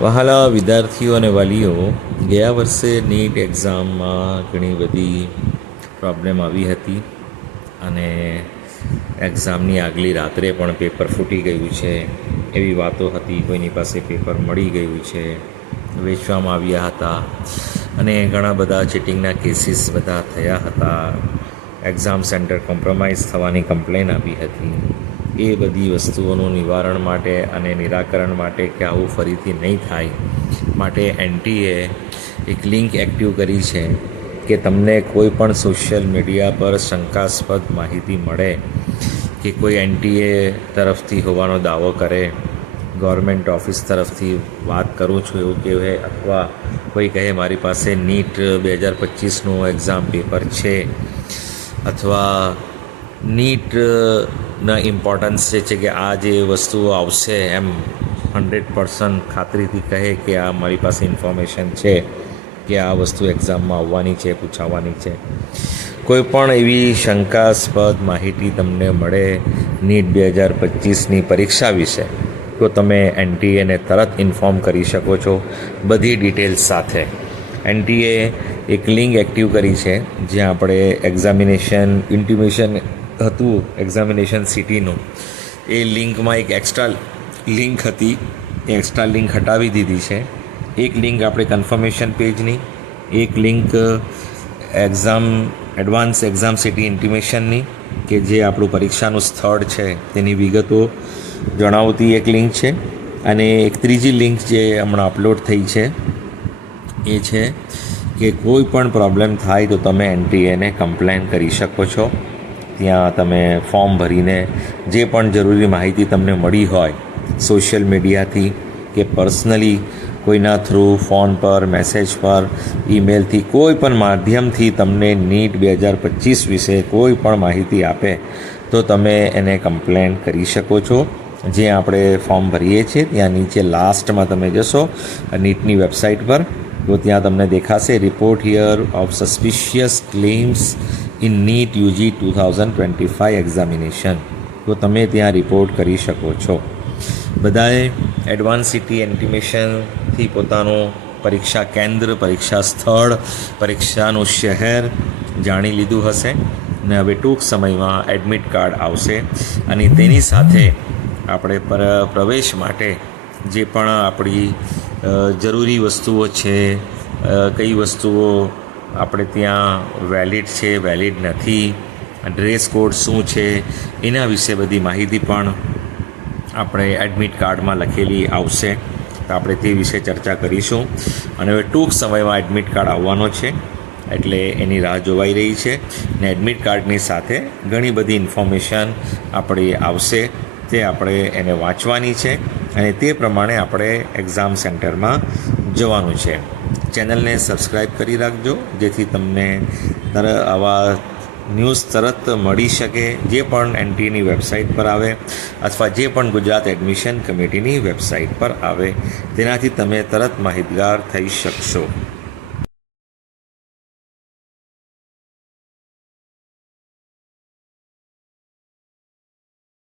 વહાલા વિદ્યાર્થીઓ અને વાલીઓ, ગયા વર્ષે નીટ એક્ઝામમાં ઘણી બધી પ્રોબ્લેમ આવી હતી અને એક્ઝામની આગલી રાત્રે પણ પેપર ફૂટી ગયું છે એવી વાતો હતી. કોઈની પાસે પેપર મળી ગયું છે, વેચવામાં આવ્યા હતા અને ઘણા બધા ચીટિંગના કેસીસ બધા થયા હતા. એક્ઝામ સેન્ટર કોમ્પ્રોમાઇઝ થવાની કમ્પ્લેન આવી હતી. એ બધી વસ્તુઓનું નિવારણ માટે અને નિરાકરણ માટે કે આવું ફરીથી નહીં થાય માટે એનટીએ એક લિંક એક્ટિવ કરી છે કે તમને કોઈ પણ સોશિયલ મીડિયા પર શંકાસ્પદ માહિતી મળે કે કોઈ એનટીએ તરફથી હોવાનો દાવો કરે, ગવર્મેન્ટ ઓફિસ તરફથી વાત કરું છું એવું કહેવાય, અથવા કોઈ કહે મારી પાસે નીટ 2025નું એક્ઝામ પેપર છે, અથવા નીટના ઇમ્પોર્ટન્સ જે છે કે આ જે વસ્તુઓ આવશે એમ 100% ખાતરીથી કહે કે આ મારી પાસે ઇન્ફોર્મેશન છે કે આ વસ્તુ એક્ઝામમાં આવવાની છે, પૂછાવાની છે. કોઈ પણ એવી શંકાસ્પદ માહિતી તમને મળે નીટ 2025ની પરીક્ષા વિશે તો તમે એનટીએને તરત ઇન્ફોર્મ કરી શકો છો બધી ડિટેલ્સ સાથે. એનટીએ એક લિંક એક્ટિવ કરી છે જ્યાં આપણે એક્ઝામિનેશન ઇન્ટિમેશન હતું એક્ઝામિનેશન સિટીનું, એ લિંકમાં એક એક્સ્ટ્રા લિંક હતી, એ એક્સ્ટ્રા લિંક હટાવી દીધી છે. એક લિંક આપણે કન્ફર્મેશન પેજની, એક લિંક એડવાન્સ એક્ઝામ સિટી ઇન્ટિમેશનની કે જે આપણું પરીક્ષાનું સ્થળ છે તેની વિગતો જણાવતી એક લિંક છે, અને એક ત્રીજી લિંક જે હમણાં અપલોડ થઈ છે એ છે કે કોઈ પણ પ્રોબ્લેમ થાય તો તમે એનટીએને કમ્પ્લેન કરી શકો છો. ત્યાં તમે ફોર્મ ભરીને જે પણ જરૂરી માહિતી તમને મળી હોય સોશિયલ મીડિયાથી કે પર્સનલી કોઈના થ્રુ, ફોન પર, મેસેજ પર, ઈમેલથી, કોઈ પણ માધ્યમથી તમને નીટ 2025 વિશે કોઈ પણ માહિતી આપે તો તમે એને કમ્પ્લેન કરી શકો છો. જે આપણે ફોર્મ ભરીએ છીએ ત્યાં નીચે લાસ્ટમાં તમે જશો નીટની વેબસાઇટ પર તો ત્યાં તમને દેખાશે report here of suspicious claims in NEET UG 2025 examination, તો તમે ત્યાં રિપોર્ટ કરી શકો છો. બધાએ એડવાન્સ સિટી ઇન્ટિમેશનથી પોતાનું પરીક્ષા કેન્દ્ર, પરીક્ષા સ્થળ, પરીક્ષાનું શહેર જાણી લીધું હશે ને હવે ટૂંક સમયમાં એડમિટ કાર્ડ આવશે અને તેની સાથે આપણે પ્રવેશ માટે જે પણ આપણી જરૂરી વસ્તુઓ છે, કઈ વસ્તુઓ આપણે ત્યાં વેલિડ છે, વેલિડ નથી, ડ્રેસ કોડ શું છે, એના વિશે બધી માહિતી પણ આપણે એડમિટ કાર્ડમાં લખેલી આવશે. તો આપણે તે વિશે ચર્ચા કરીશું. અને હવે ટૂંક સમયમાં એડમિટ કાર્ડ આવવાનો છે એટલે એની રાહ જોવાઈ રહી છે ને એડમિટ કાર્ડની સાથે ઘણી બધી ઇન્ફોર્મેશન આપણી આવશે, તે આપણે એને વાંચવાની છે અને તે પ્રમાણે આપણે એક્ઝામ સેન્ટરમાં જવાનું છે. ચેનલને સબસ્ક્રાઈબ કરી રાખજો જેથી તમને આવા ન્યૂઝ તરત મળી શકે જે પણ એનટીએની વેબસાઇટ પર આવે અથવા જે પણ ગુજરાત એડમિશન કમિટીની વેબસાઇટ પર આવે, તેનાથી તમે તરત માહિતગાર થઈ શકશો.